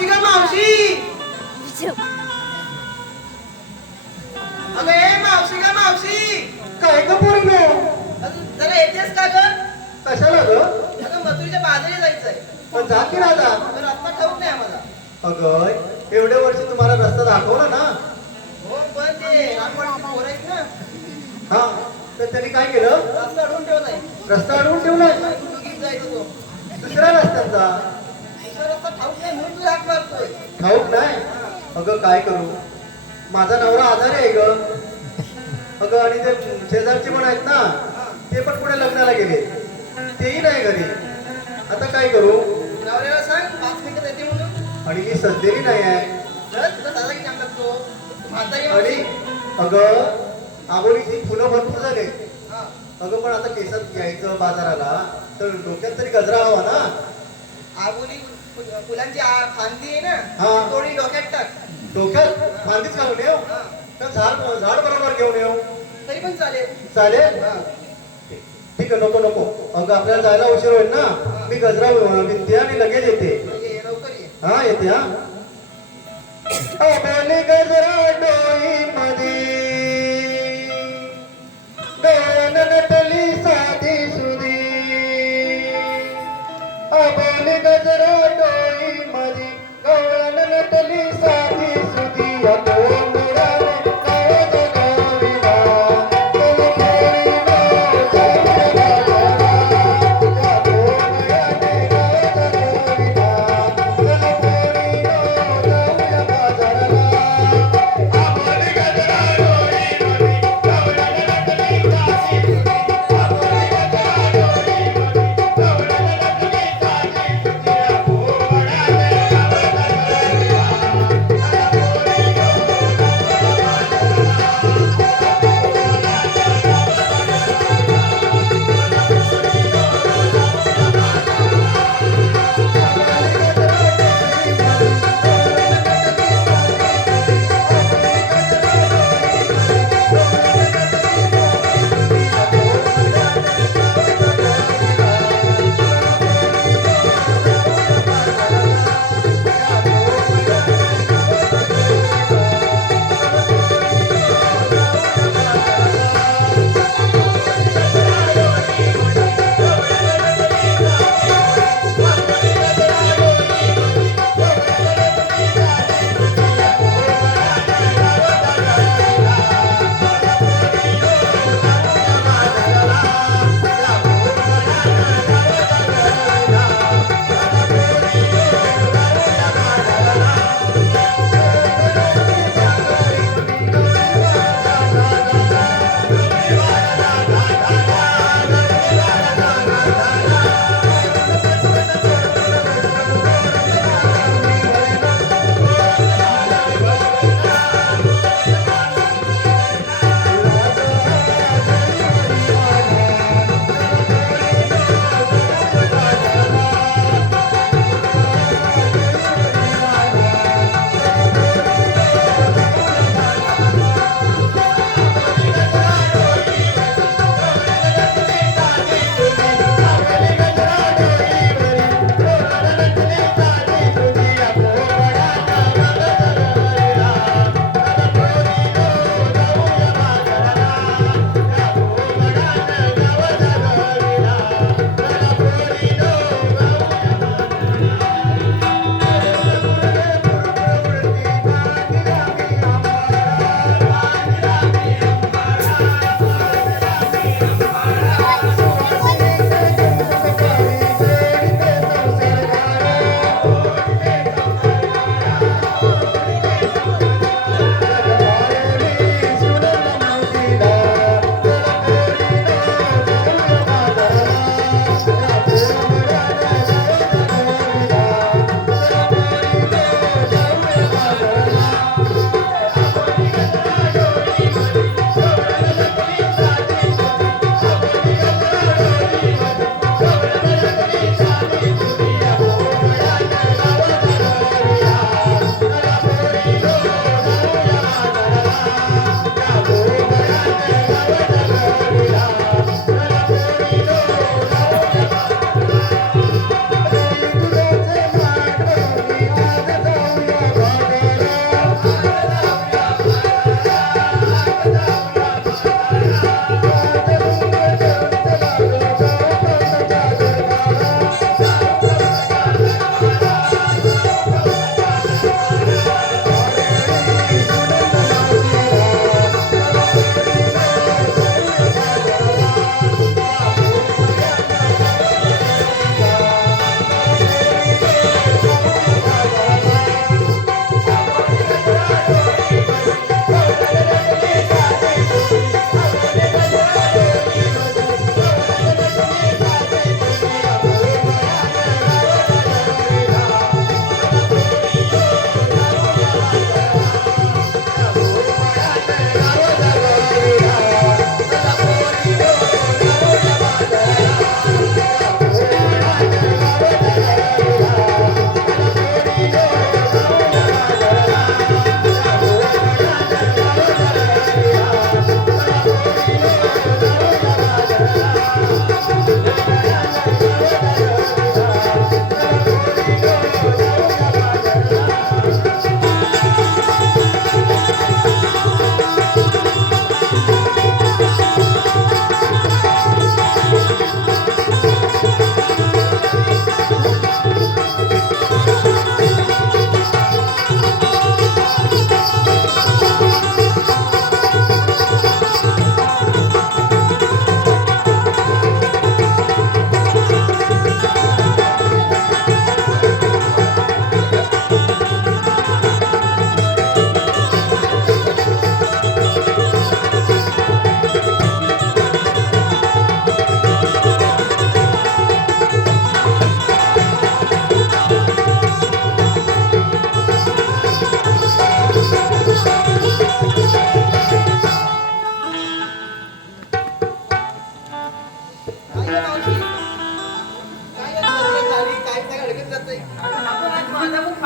मावशी ग मावशी अगं ए मावशी ग मावशी काय का पोरीनो अजून जरा येतेस का ग कशाला ग अगं मथुरीच्या बाजारी जायचंय पण जा की राजा तर रस्ता ठाऊक नाही आम्हाला अगं एवढ्या वर्षी तुम्हाला रस्ता दाखवला ना हो पण ते रामवाडची पोरं आहेत ना हा तर त्यांनी काय केलं रस्ता अडवून ठेवलाय रस्ता अडवून ठेवलाय दोघीच जायचं तो दुसऱ्या रस्त्यांचा दुसरा रस्ता ठाऊक नाही म्हणून तुला हाक मारतोय ठाऊक नाही अगं काय करू माझा नवरा आजारी आहे ग अगं आणि ते शेजारचे पण आहेत ना ते पण पुढे लग्नाला गेले तेही नाही घरी आता काय करू नवऱ्याला सांग 5 मिनिटात येते म्हणून आणि मी सध्याही नाही आहे तुझा दादा किती सांगतात तो म्हातारी आणि मावशी अगं आबोलीची फुलं भरपूर झाले हा अगं पण आता केसात घ्यायचं बाजाराला तर डोक्यात तरी गजरा हवा ना आबोली फुलांची फांदी आहे ना हा. ती थोडी डोक्यात टाक डोक्यात फांदीच घालून येऊ हा. का झाड बरोबर घेऊन येऊ तरी पण चालेल चालेल हा. ठीक आहे नको नको अगं आपल्याला जायला उशीर होईल ना मी गजरा विकते आणि लगेच येते ये लवकर ये हा येते हा अबोली गजरा डोई मधी गळ्यान नटली साधी सुधी अबोली गजरा डोई मधी गळ्यान नटली साधी सुधी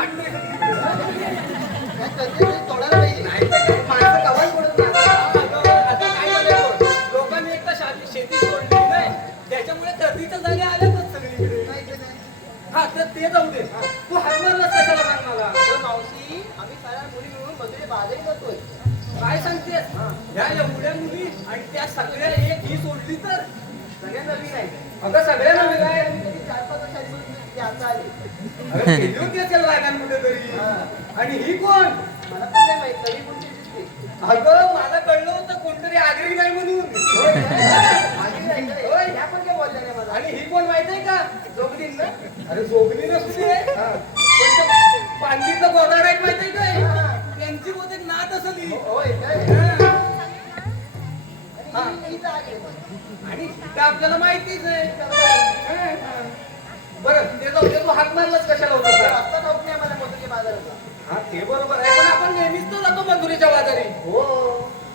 वाटतंय काय कधी तोडायला पाहिजे नाही तर काय? माणसं कवाल पडत नाही. आता काय झालंय लोकांनी एकदा शेती सोडली नाही त्याच्यामुळे गर्दीच्या जागे आल्यातच सगळीकडे नाही ते नाही. हा तर ते जाऊ दे तू हार्बरला कशाला सांग मला अगं मावशी आम्ही साऱ्या मुली मिळून मजुरी बाजारी जातोय. काय सांगतेस ह्या एवढ्या मुली आणि त्या सगळ्या एक ही सोडली तर सगळ्या नवीन आहे. अगं सगळ्या नवीन आहे कधी 4-5 वर्षांनी ते आता आले. अगं गेली होती असेल लागांमध्ये तरी आणि ही कोण मला पण नाही माहित नवीन कोणती दिसते. अगं मला कळलं होतं कोणतरी आगरी नाही म्हणून आली नाही का? होय, ह्या पण काय बोलल्या नाही मला. आणि ही कोण माहित आहे का जोगलीन ना? अरे झोपली नसते पांडीचं गोदाड आहे माहित आहे काय त्यांची बहुतेक नात असली होय काय? हा. आणि हिचं आले. आणि ते आपल्याला माहितीच आहे हा. बरं ते जाऊ दे तू हात मारलाच कशाला होता रस्ता ठाऊक नाही मला मजुरी बाजाराचा. हा ते बरोबर आहे पण आपण नेहमीच तो जातो मजुरीच्या बाजारी हो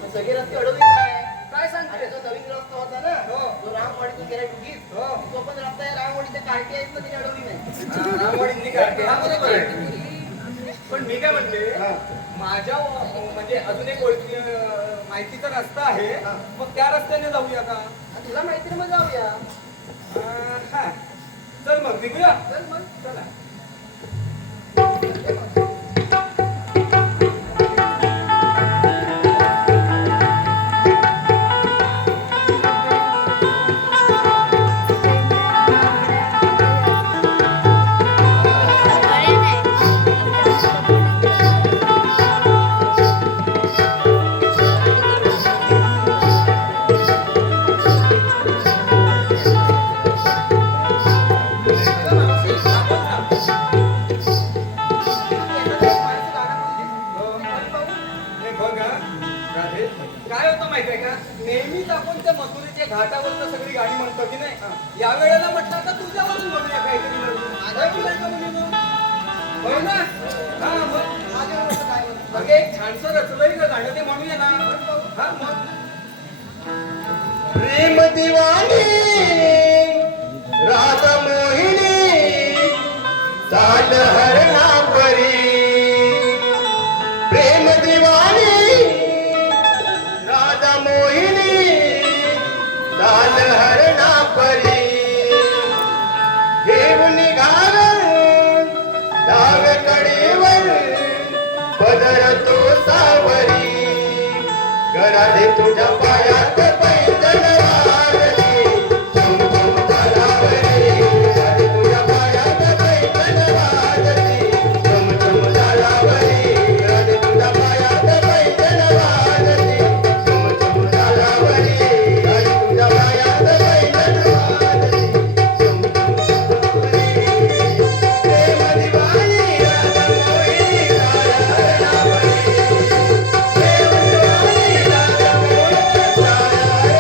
मग सगळे रस्ते अडवले काय? काय आणि सांगते जो नवीन रस्ता होता ना हो. तो रामवाडीतून गेला डुगीत. हो. तो पण रस्ता आहे रामवाडीच्या कार्टी आहेत ना तिने अडवली नाही. रामवाडींनी काढते हा बरोबर आहे पण मी काय म्हणते माझ्या म्हणजे अजून एक ओळखी माहितीचा रस्ता आहे मग त्या रस्त्याने जाऊया का आणि तुला माहिती ना मग जाऊया. हा. चल मग निघूया चल मग. चला ये मग. हे बघ हा, राधे, काय होतं माहितीये का नेहमीच आपण त्या मथुरेच्या घाटावर सगळी गाडी म्हणतो की नाही या वेळेला म्हटलं तर तुझ्यावरून म्हणूया काहीतरी नवीन. नवीन आहे का मुलीनो? हो ना हा मग माझ्या वेळेस काय म्हणतो? अगे एक छानसं रचलंय का गाणं ते म्हणूया ना हा मग प्रेम दिवानी राधा मोहिनी चाल हरणा परी प्रेम दिवानी राधा मोहिनी चाल हरणा परी घेऊन निघाल डाव कडेवर पदर तो सावरी घरात तुझ्या पायात पैंजण वाजली झुमझुम झालावरी घरात तुझ्या पायात पैंजण वाजली झुमझुम झालावरी घरात तुझ्या पायात पैंजण वाजली झुमझुम झालावरी घरात तुझ्या पायात पैंजण वाजली झुमझुम झालावरी प्रेम दिवाळी राधा मोहिनी झाला हरणावरी प्रेम दिवाळी राधा मोहिनी झाला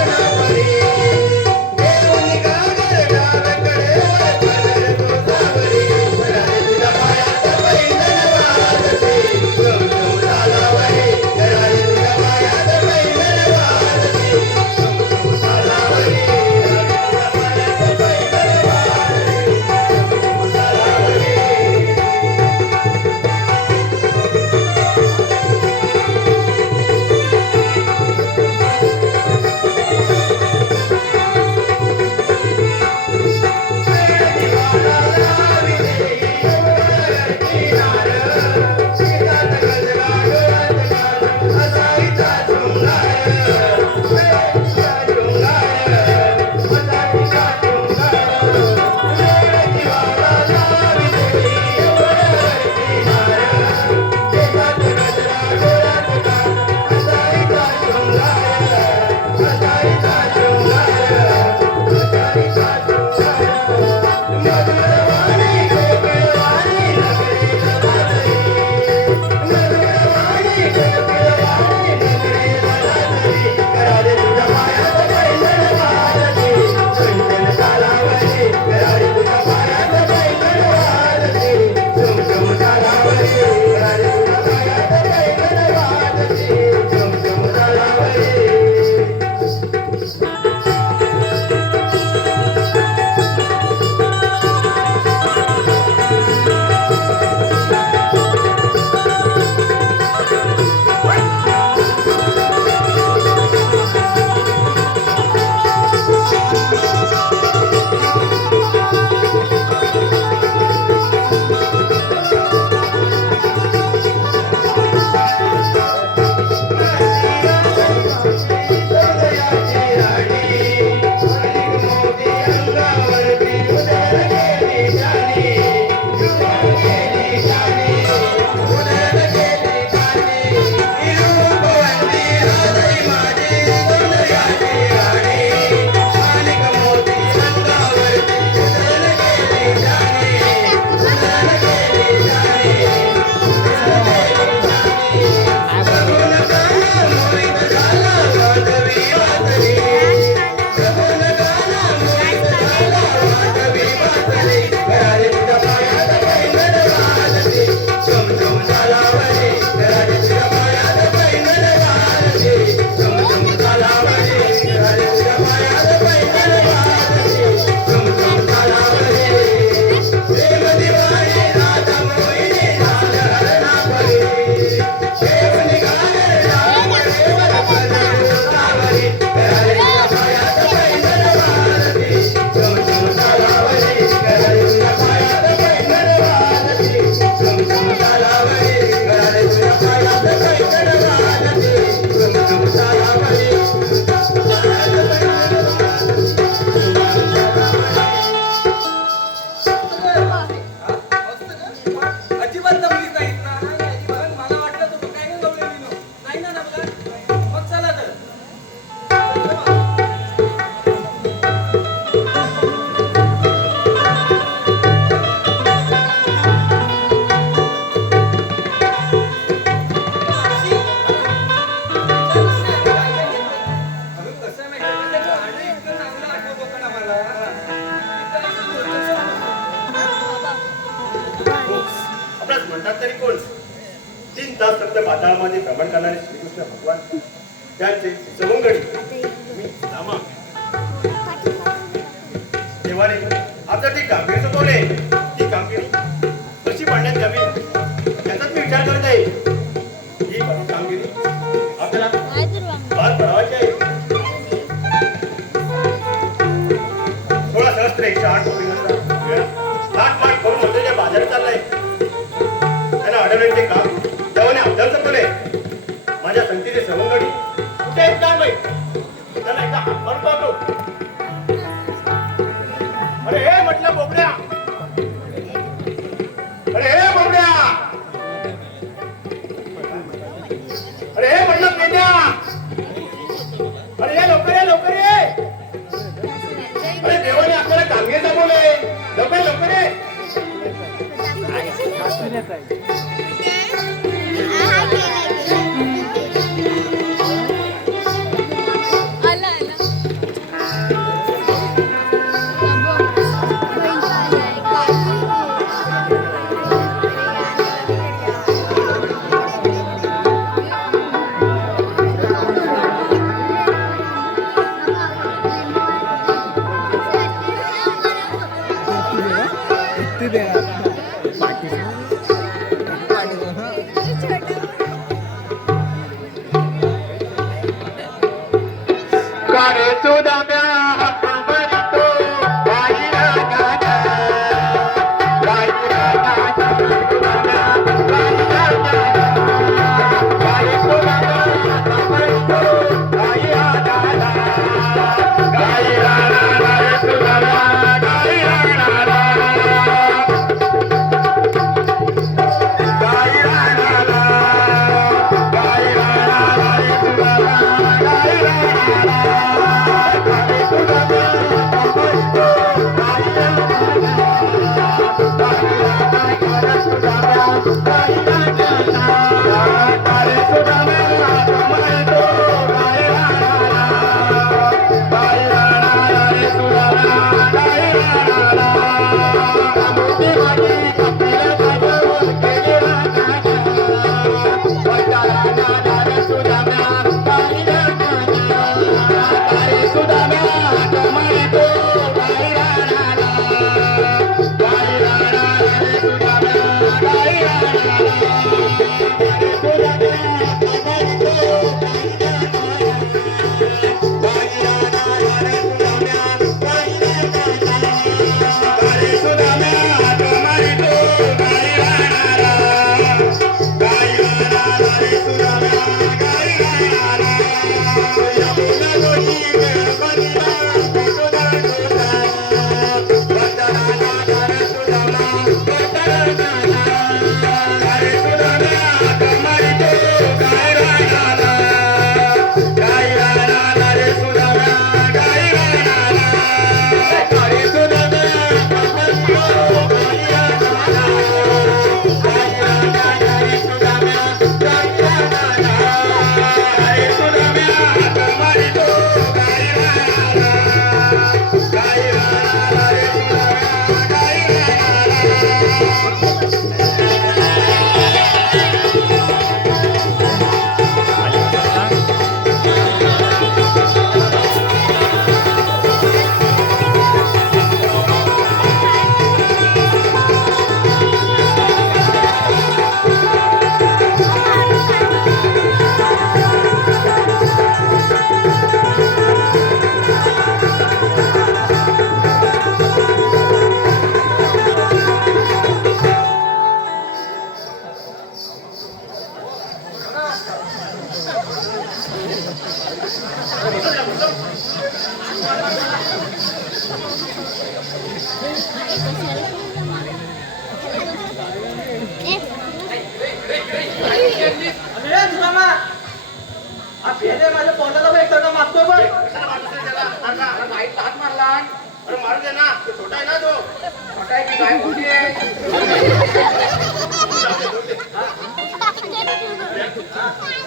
आपणास म्हणतात तरी कोण? 3 तास फक्त पाताळामध्ये भ्रमण करणारे श्रीकृष्ण भगवान, त्यांचे सवंगडी मी रामा. देवाने आपलं ती कामगिरी चुकवले. ती कामगिरी कशी पाडण्यात यावी याचाच मी विचार करत आहे. ही कामगिरी आपल्याला फार पडावायची आहे. 16,108 कोटींचा वेळ लाट करून म्हणतो जे बाजारात चाललाय त्यांना अडवण्याचे ते काम देवाने आपल्याला चपवले. माझ्या संगतीचे सवंगडी कुठे आहेत काय माहित? त्यांना एकदा हात मारून पाहतो. अरे हे म्हटलं बोबड्या, अरे हे बोबड्या, अरे हे म्हटलं पेट्या, अरे हे लवकर ये. अरे देवाने आपल्याला कामगिरी जमवले. लवकर ये. माझ्या पोटाला एक तडका मागतोय पण वाईट हात मारला. अरे मारू दे ना, तो छोटा आहे ना तो. छोटा आहे की काय मोठी आहे?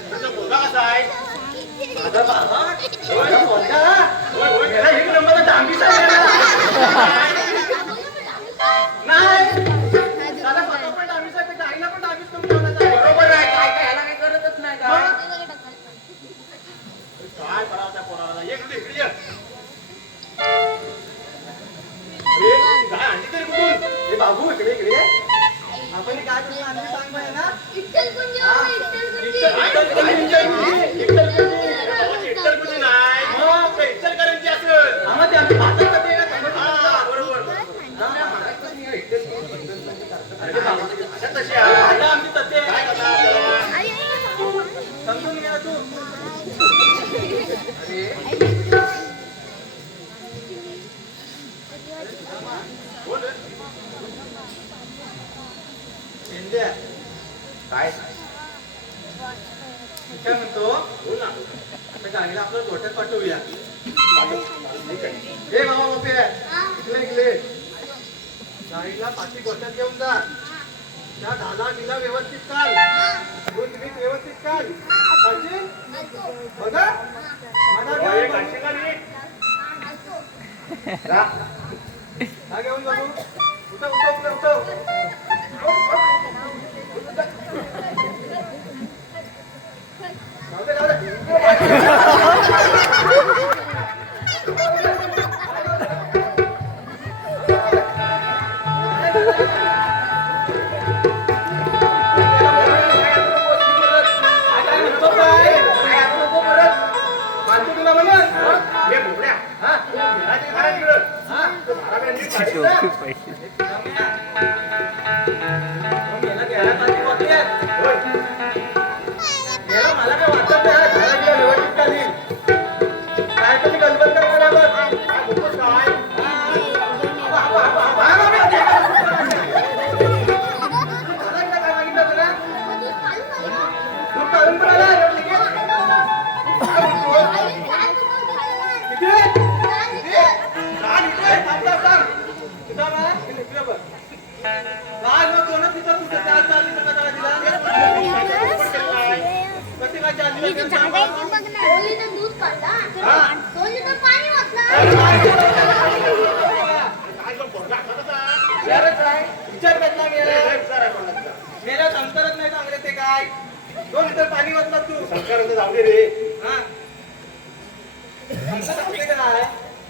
तुझा मुलगा कसा आहे? माझा बाबा मुलगा गेला 1 नंबरचा डांबीचा आहे ना. नाही त्याला स्वतः पण डांबीचा आहे, त्याच्या आईला आहे ना इटलकुंजी हा? इटलकुंजी. गावाची इटलकुंजी नाही. मग ते इचलकरंजी असेल. आम्हाला ते आमच्या भातात कधी आहे ना, समजलं हा, का? बरोबर. हा, महाराष्ट्रात नाही, इटलकुंजी. अरे बाबा, भाषा तशी आहे. आता आमची तत्ते काय करणार त्याला? समजून घे ना तू. बोल रे. शेंद्या, काय मी काय म्हणतो बोल ना. त्या गाडीला आपलं गोट्यात पाठवूया. ठीक आहे. हे बाबा मोठे इकडे गाडीला पाठी गोट्यात घेऊन जा. त्या ढाला बिला व्यवस्थित काढ. दूध बीत व्यवस्थित काढ. काढशील? बघा माझा हो, हे घेऊन काढशील का नीट? जा. हा घेऊन जाऊ. उठव. जाऊ दे. हे बोबड्या. हा? घराची घरात गिळत. तो भाराला नीट काढील ना. होय. मला काय वाटत नाही व्यवस्थित काढील. काय तरी गडबड कर बरोबर. काय बोलतोस काय? दूध काढून पण आला लगेच. किती? काय इथे? सांग. तुझा ना इकडे बघ. काय मग दोनच दिवसात तुझं चार चार लिटर का दिला? कधी काय चार लिटर दिला? दूध काढला हा. 2 लिटर पाणी वाचलं. काय तो पोरगा असा कसा? विचारच आहे. विचार बदला लय गेला. हुशार आहे पोरगा. मेला संस्कारच नाही चांगले ते काय 2 लिटर पाणी वाचला तू. संस्काराचं जाऊ दे रे. हा. संस्कार आपले काय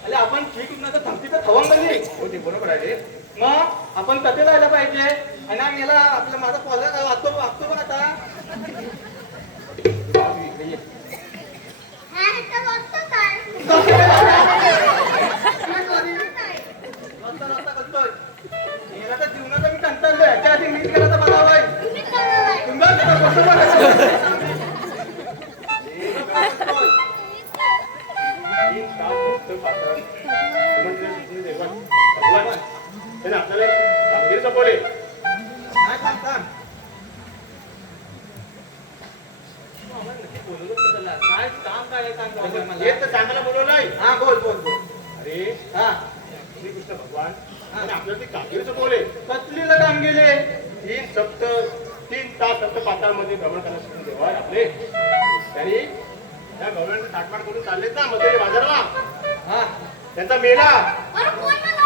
अरे आपण ठीक नाही तर धमकी तर खवंग बनली. हो ते बरोबर आहे रे. मग आपण कथे राहायला पाहिजे आणि आम्ही याला आपला माझा कॉलर वागतो पण आता हा, ह्याचं वाचतं काय? रस्ता करतोय याला तर जीवनाचा मी कंटाळलोय याच्या आधी मीच गेला तर मला होय तुम्ही कळलं तुमचा बसतो बघा. तीन तास नुसतं खातात. समजलं विष्णू देवान. भगवान त्याने आपल्याला एक कामगिरी सोपवली. काय सांगता बोललो तुला काय काम काय आहे सांग बरं मला. हे तर चांगला बोलवलंय. हा बोल अरे हा श्रीकृष्ण भगवान त्याने आपल्याला ती कामगिरी सोपवली. कसलीला काम गेले 3 तास सप्त पाताळमध्ये भ्रमण करायला शिकून देवा आपले त्यांनी त्या गवळ्यांचं ताटपाट करून चाललेत ना मध्ये बाजारला. हा त्यांचा मेला. अरे कोण मला?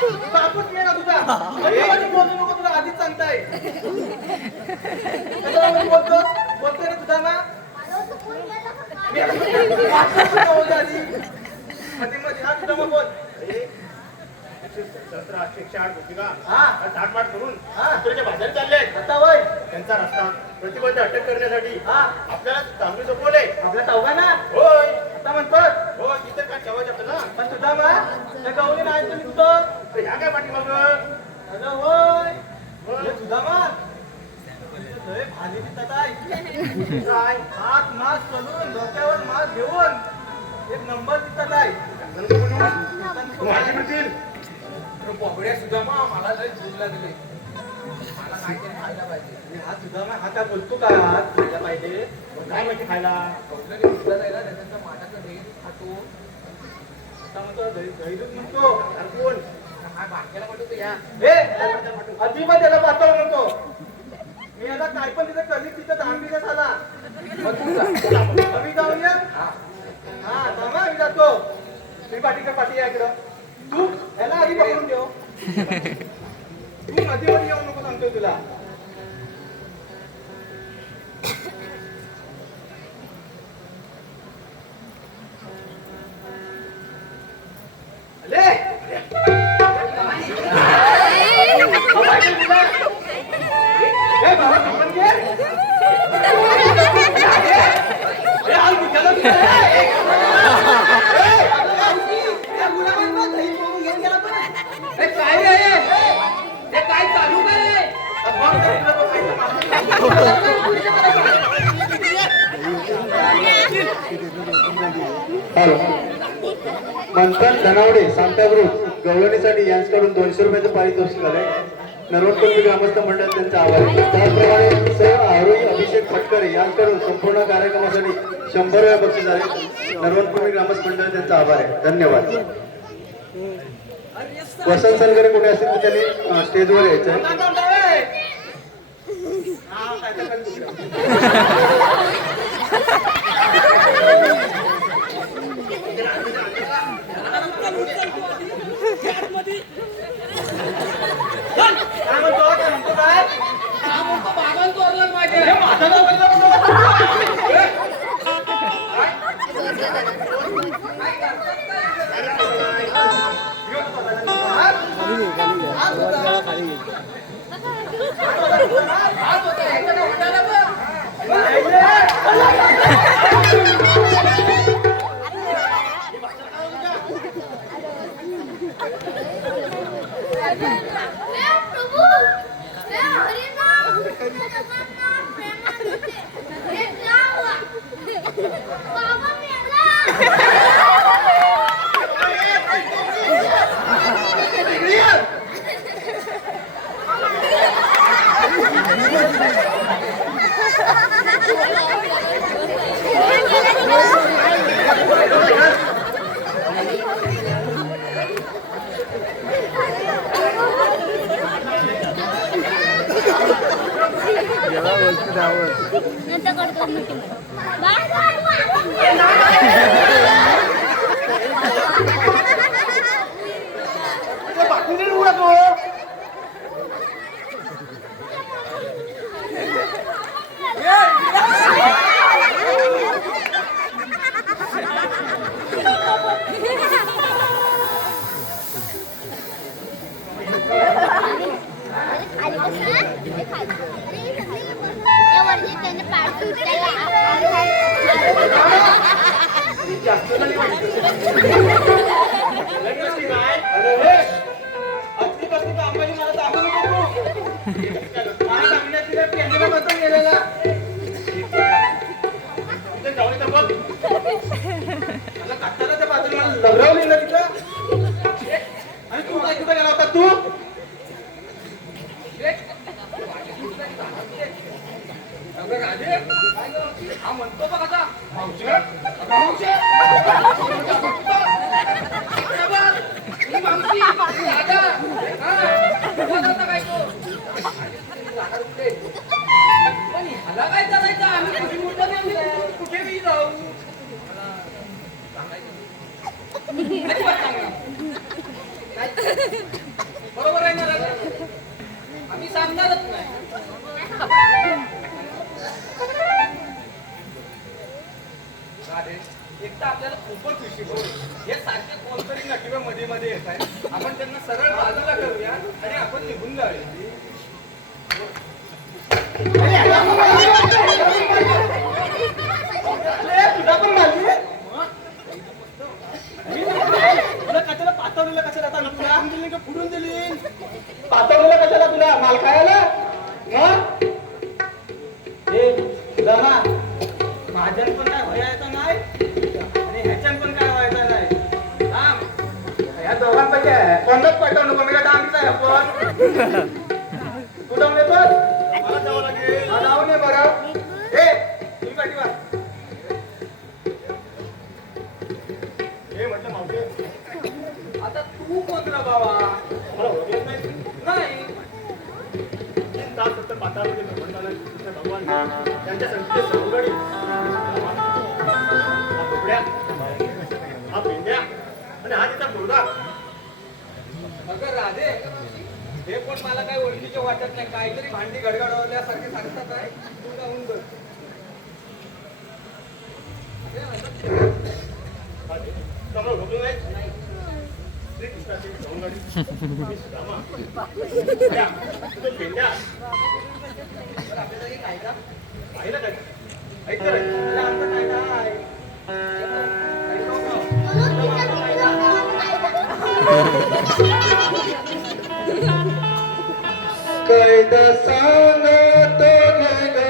तुझा बापूच मेला तुझा अरे बोलू नको तुला आधीच सांगताय कशाला बोलतोय रे तुझा ना मला वाटतं कोण गेलं का काय? मध्ये हा तुझा मग बोल अरे, 117, 108 गोपिका हा ताटपाट करून हा. उत्तरेच्या बाजारात चालले. आता वय त्यांचा रस्ता प्रतिबंध अटक करण्यासाठी हा आपल्याला चांगली सोपवले. आपल्या चौघांना होय आता म्हणतो हो तिथे काय ठेवायचं आपल्याला. पण तुझा मा त्या गवळी नाही तुम्ही तुझं अरे, ह्या काय पाठीमाग अगं होय हे तुझा मा लय भारी दिसत आहे काय हात मास्क चलून डोक्यावर मास्क घेऊन एक नंबर दिसत आहे माझी मिळतील. बॉबड्या सुद्धा मला लय भूक लागली मला काहीतरी खायला पाहिजे आणि हा सुद्धा हा काय बोलतो का आज खायला पाहिजे काय माहिती खायला. माटाचं दही खातो आता म्हणतो दही दूध म्हणतो अरे कोण हा बाटक्याला पाठवतो या अजिबात त्याला पाठव म्हणतो मी आता काय पण तिथं कधी तिथं धांबीचा झाला मग तू जा. आम्ही जाऊया हा थांबा मी जातो तुम्ही पाठी या इकडं तू याला आधी पकडून ठेव तू नदीवर येऊ नको सांगतोय तुला अले हॅलो मंथन धनावडे सांताक्रूज गवळणीसाठी यांच्याकडून 200 रुपयाचं पारितोषिक आलंय. नरवटकुंभी ग्रामस्थ मंडळ त्यांचा आभार आहे. त्याचप्रमाणे सर आरोही अभिषेक फटकरे यांच्याकडून संपूर्ण कार्यक्रमासाठी 100 रुपये बक्षीस आले. नरवटकुंभी ग्रामस्थ मंडळ त्यांचा आभार आहे. धन्यवाद. वसंत सलगरे कुठे असतील तर त्यांनी स्टेजवर यायचं आहे. बरोबर आहे ना आम्ही सांगणारच नाही. एक तर आपल्याला खूपच विषय हे सारखे कोणतरी नटिव्या मध्ये मध्ये येत आहे. आपण त्यांना सरळ बाजूला करूया आणि आपण निघून जाऊया. तुला पण मारली तुला कशाला पातळीला कशाला आता तुला दिली का फुडून दिली पातळीला कशाला तुला माल खायला जमा माझ्यान पण काय व्हायचं नाही आणि ह्याच्यान पण काय व्हायचं नाही. ह्या दोघांपैकी कोणताच पाठवू नको. मी काय डांगचा आहे आपण कुठं येतो मला जावं लागेल. जाऊ नये बरं हे तुम्ही पाठी वा हे म्हटलं मावशी. आता तू कोण रे बाबा? मला ओळखत नाही. नाही भगवान त्यांच्या संगीत सौगडी हा बोबड्या हा पेंड्या आणि हा तिचा मुलगा. अगं राधे हे पण मला काही ओळखीचे वाटत नाही. काहीतरी भांडी गडगडवल्यासारखे सांगतात आहे. तू जाऊन बघ. ओळखलं नाही श्रीकृष्णाची सौगडी रामा पेंड्या आपल्याला काय का पाहिलं काय ऐकलं काय कैदा सांगतो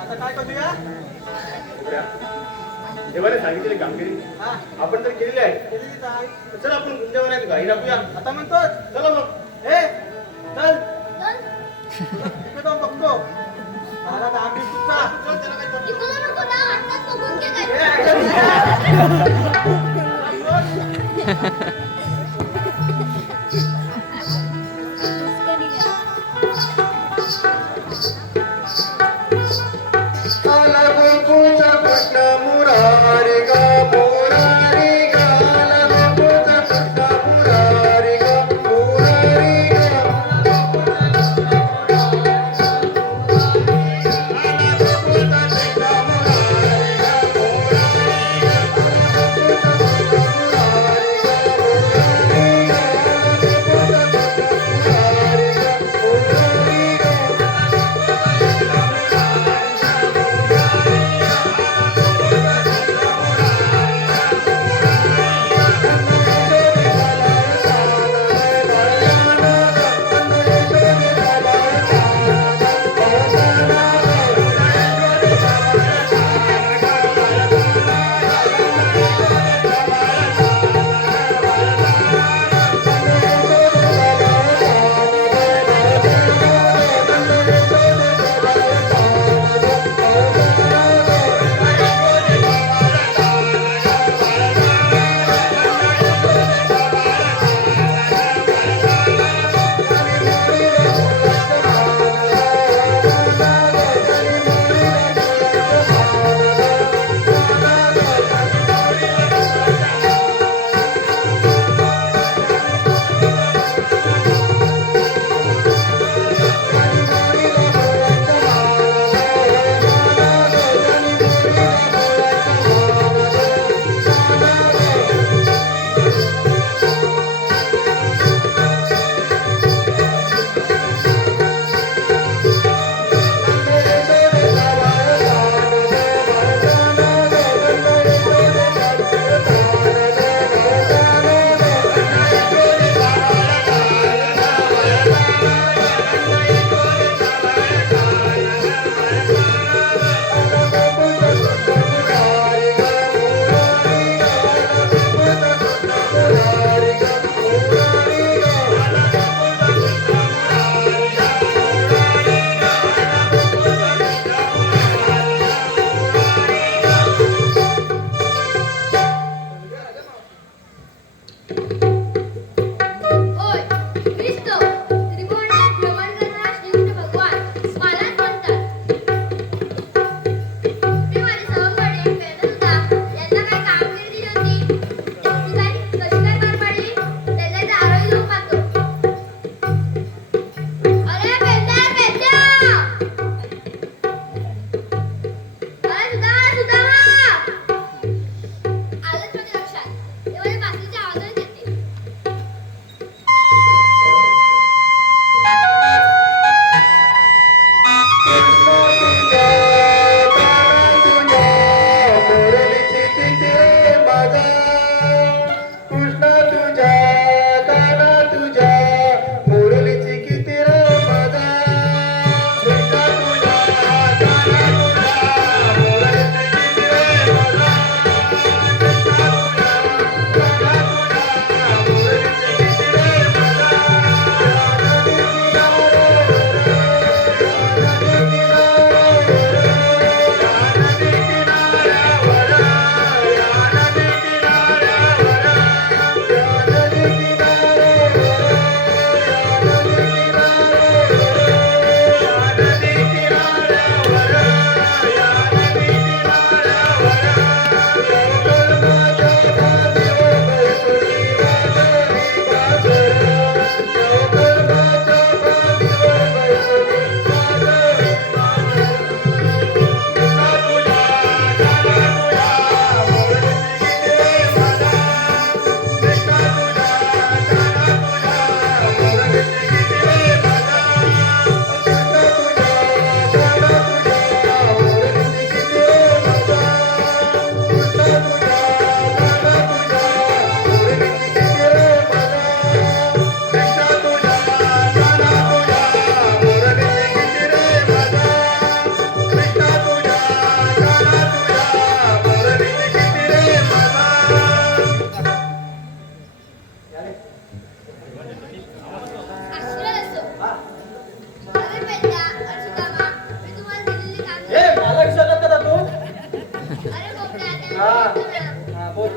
आता काय करूया? देवाने सांगितलेली कामगिरी हा, आपण तर केलेली आहे. केलेलीच आहे. चल आपण गुंजवण्यात गाई टाकूया. आता म्हणतो चला मग. ए चल तिकडे जाऊन बघतो. मला आम्ही सुद्धा इकडून नको ना, आत्ताच बघून घे काय. ए, ऐका तुम्ही.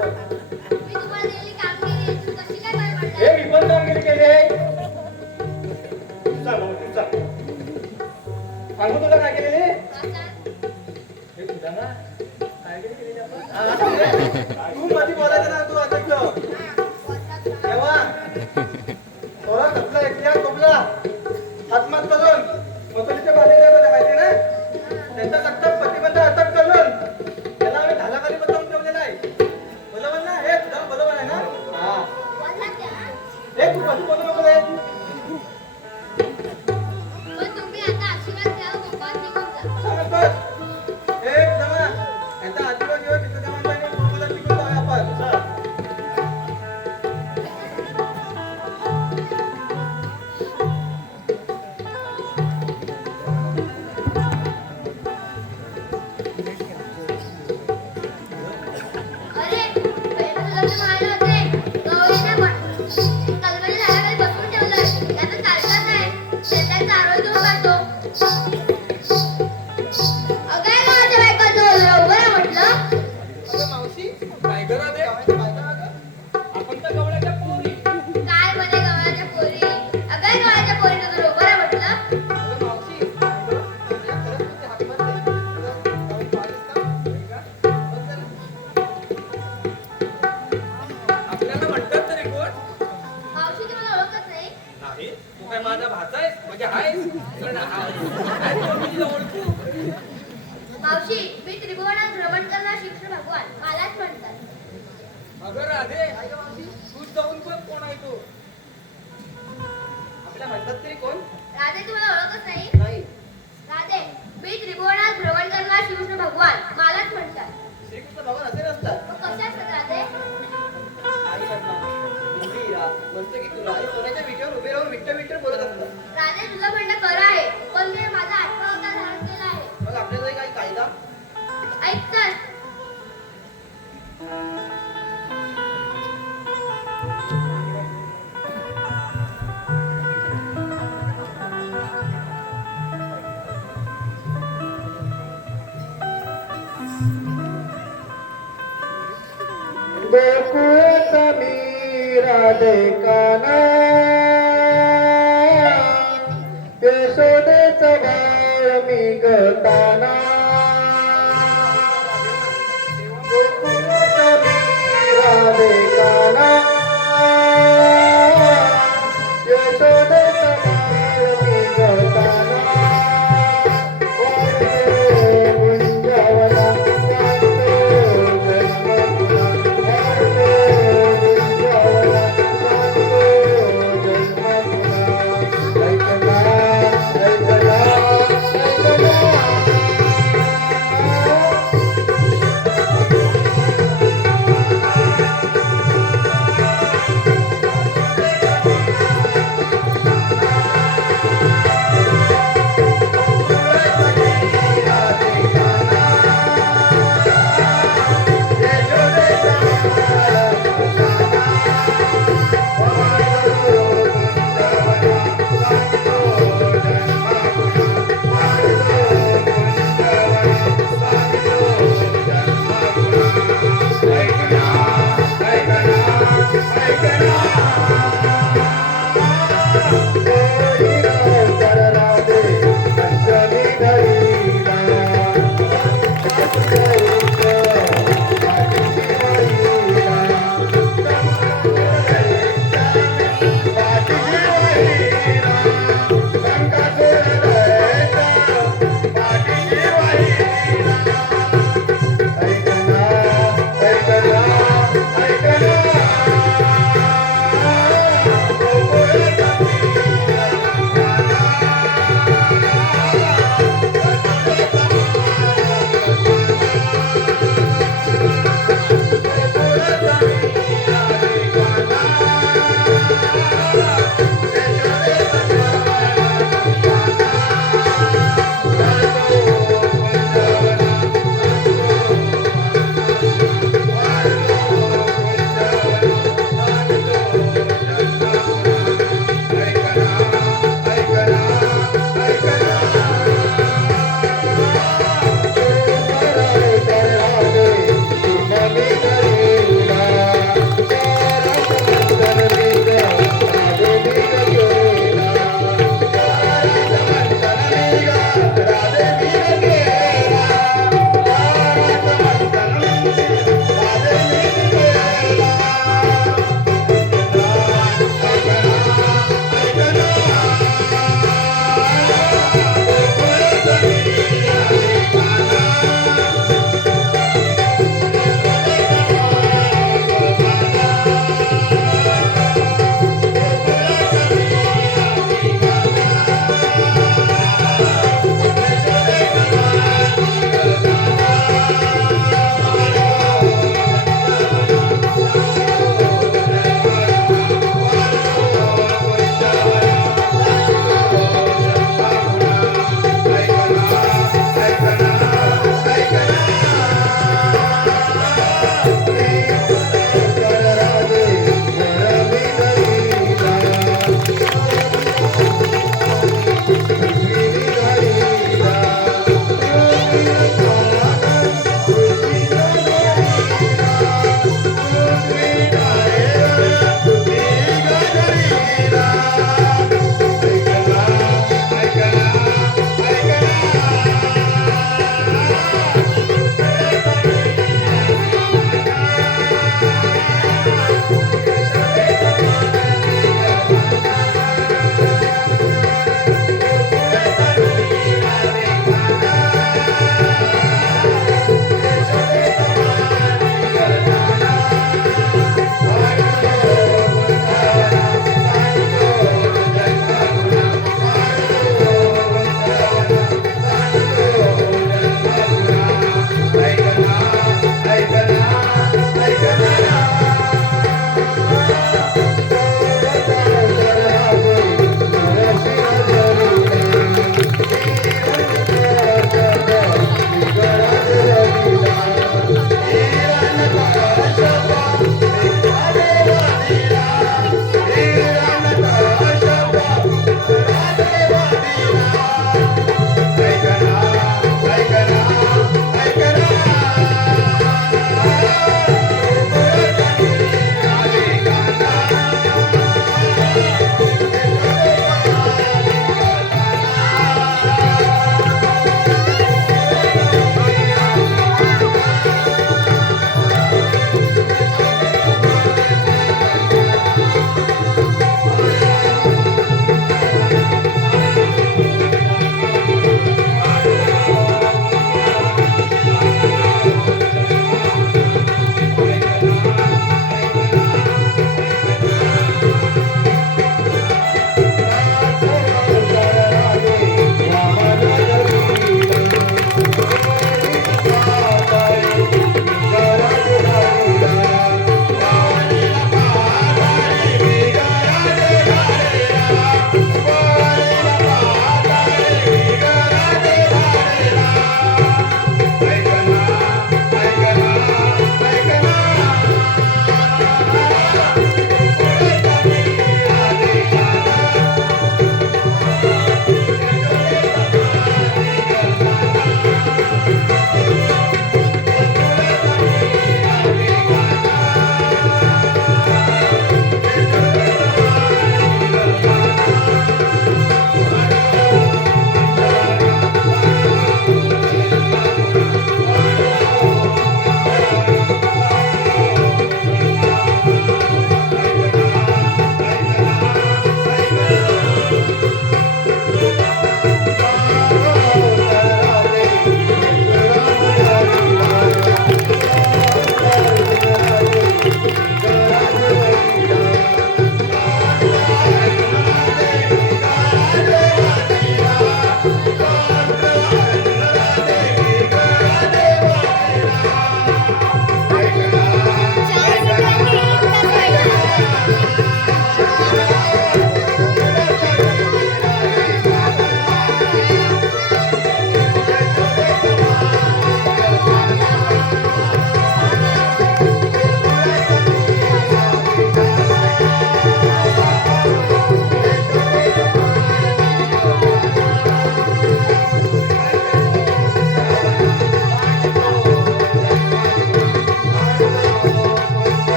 बोल. मी तुम्हाला दिलेली कामगिरी तू कशी काय पार हे पडला? मी पण कामगिरी केली. तू सांग मामा, तू सांग. सांगू तुला काय केलेली? वाचा. हे तुझा ना काय केलेली आपण? हा, तू मध्ये बोलायचं ना, तू ऐकायचं. तेव्हा थोडा कसला एकल्या टोपला हातमात करून मथुरीच्या बालेला माहिती ना, त्यांचा सत्ता प्रतिबंध अटक करून त्याला आम्ही ढालाखाली बसवून ठेवलेला आहे. बरोबर ना? हे तुझा बरोबर आहे ना? हा. बोलला त्या? हे तू कधी बोलू नको रे. पण तुम्ही आता आशीर्वाद घ्या पप्पा निघून जा. सांगत बस. हे जमा यांचा आशीर्वाद घेऊन तिथं त्या माणसाने मुलाला शिकून जाऊया आपण. चल. अरे पहिलं लग्न व्हायला होते गौरीने कलमाच्या झाडाखाली बसवून ठेवलंय. याचं चालत नाही. शेतात चारोळी देऊन काढतो. अगं माझ्या बायकोचं बरोबर आहे म्हटलं. अगं मावशी काय करा दे आपण तर गवळ्याच्या पोरी. काय म्हणे गव्हाच्या पोरी? अगं गव्हाच्या पोरीचं बरोबर आहे म्हटलं. अगं मावशी तुझ्या खरंच तुझे हातभार दे. जाऊन पाहिलीस का? बस झालं. आपल्याला म्हणतात तरी कोण मावशी ती मला ओळखत नाही. नाही तू काय माझा भाचा आहेस म्हणजे आहेस पण आहे कोण मी तुला ओळखू. मावशी मी त्रिभुवनात भ्रमण करणारा श्रीकृष्ण भगवान मलाच म्हणतात. अगं राधे तू जाऊन बघ कोण आहे तो. आपल्या म्हणतात तरी कोण? राधे तुम्हाला ओळखत नाही? नाही. राधे मी त्रिभुवनात भ्रमण करणारा श्रीकृष्ण भगवान मलाच म्हणतात. श्रीकृष्ण भगवान असे नसतात. मग कसे असतात राधे? आई पद्मा, मुलगी इरा, म्हणतो की तुला आणि सोन्याच्या विटेवर उभे राहून विठ्ठल विठ्ठल बोलत असतात. राधे तुझं म्हणणं खरं आहे पण मी माझा आठवा अवतार धारण केला आहे. मग आपल्याला काही कायदा? ऐक तर गोकुळात मी राधे काना यशोदेचा बाळ मी गताना गोकुळात मी राधे काना यशोदेचा बाळ मी गताना वृंदावना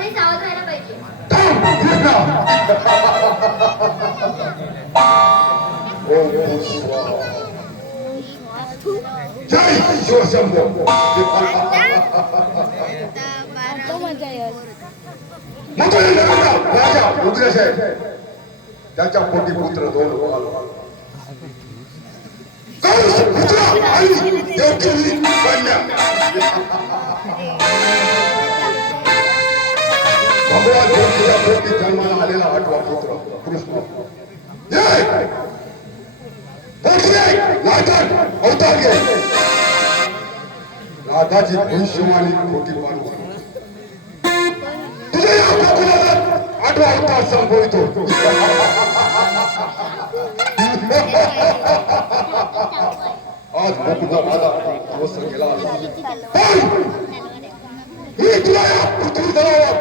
त्यामुळे सावध राहायला पाहिजे. थांब, कृष्णा. ओम शिवा. जय शिवशंभो. राजा रुद्रसेन त्याच्या पोटी पुत्र दोन पुत्र आणि देवकी कन्या. भगवान देवकीच्या पोटी जन्माला आलेला आठवा पुत्र कृष्ण. अवतार घे. राधाची भविष्यवाणी खोटी पाडू. तुझ्या या गोकुळाला आठवा अवतार संभवितो. आज गोकुळचा राजा अवसर गेला. मी तुला या पृथ्वी तलावात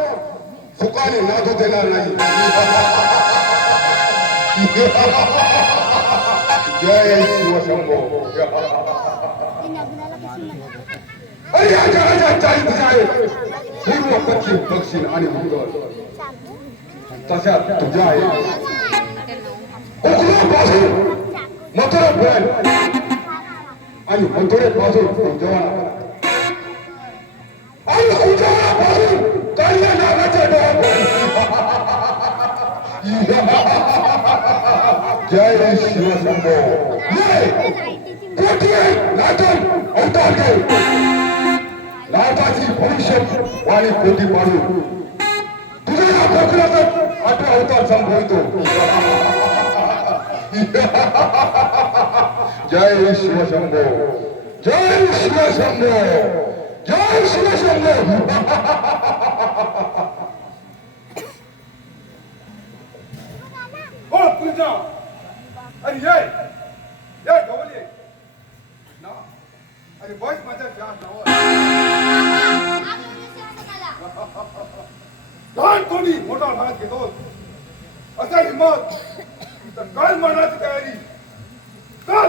सुखाने नांदू देणार नाही. जय शिवशंभो. अरे या जगाच्या चारी दिशा आहेत. पूर्व पश्चिम दक्षिण आणि उत्तर. तशा तुझ्या आहेत. कोकणापासून मथुरापर्यंत आणि मथुरेपासून उज्जवनापर्यंत आणि उज्जवनापासून कालिया नागाच्या डोळ्यापर्यंत. जय शिवशंभो. कोटी नाटक अवतार घे. नाथाची भविष्यवाणी कोटी पाडू. तुझ्या या कोकणातच आठवा अवतार संभवितो. जय शिवशंभो. जय शिवशंभो. जय शिवशंभो. हो कृष्णा. अरे ये जवळ ये ना. अरे बस माझ्या नावावर लहान कोणी मोठा भाग घेतो. असा हिंमत तर काल मरणाची तयारी कर.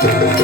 Thank you.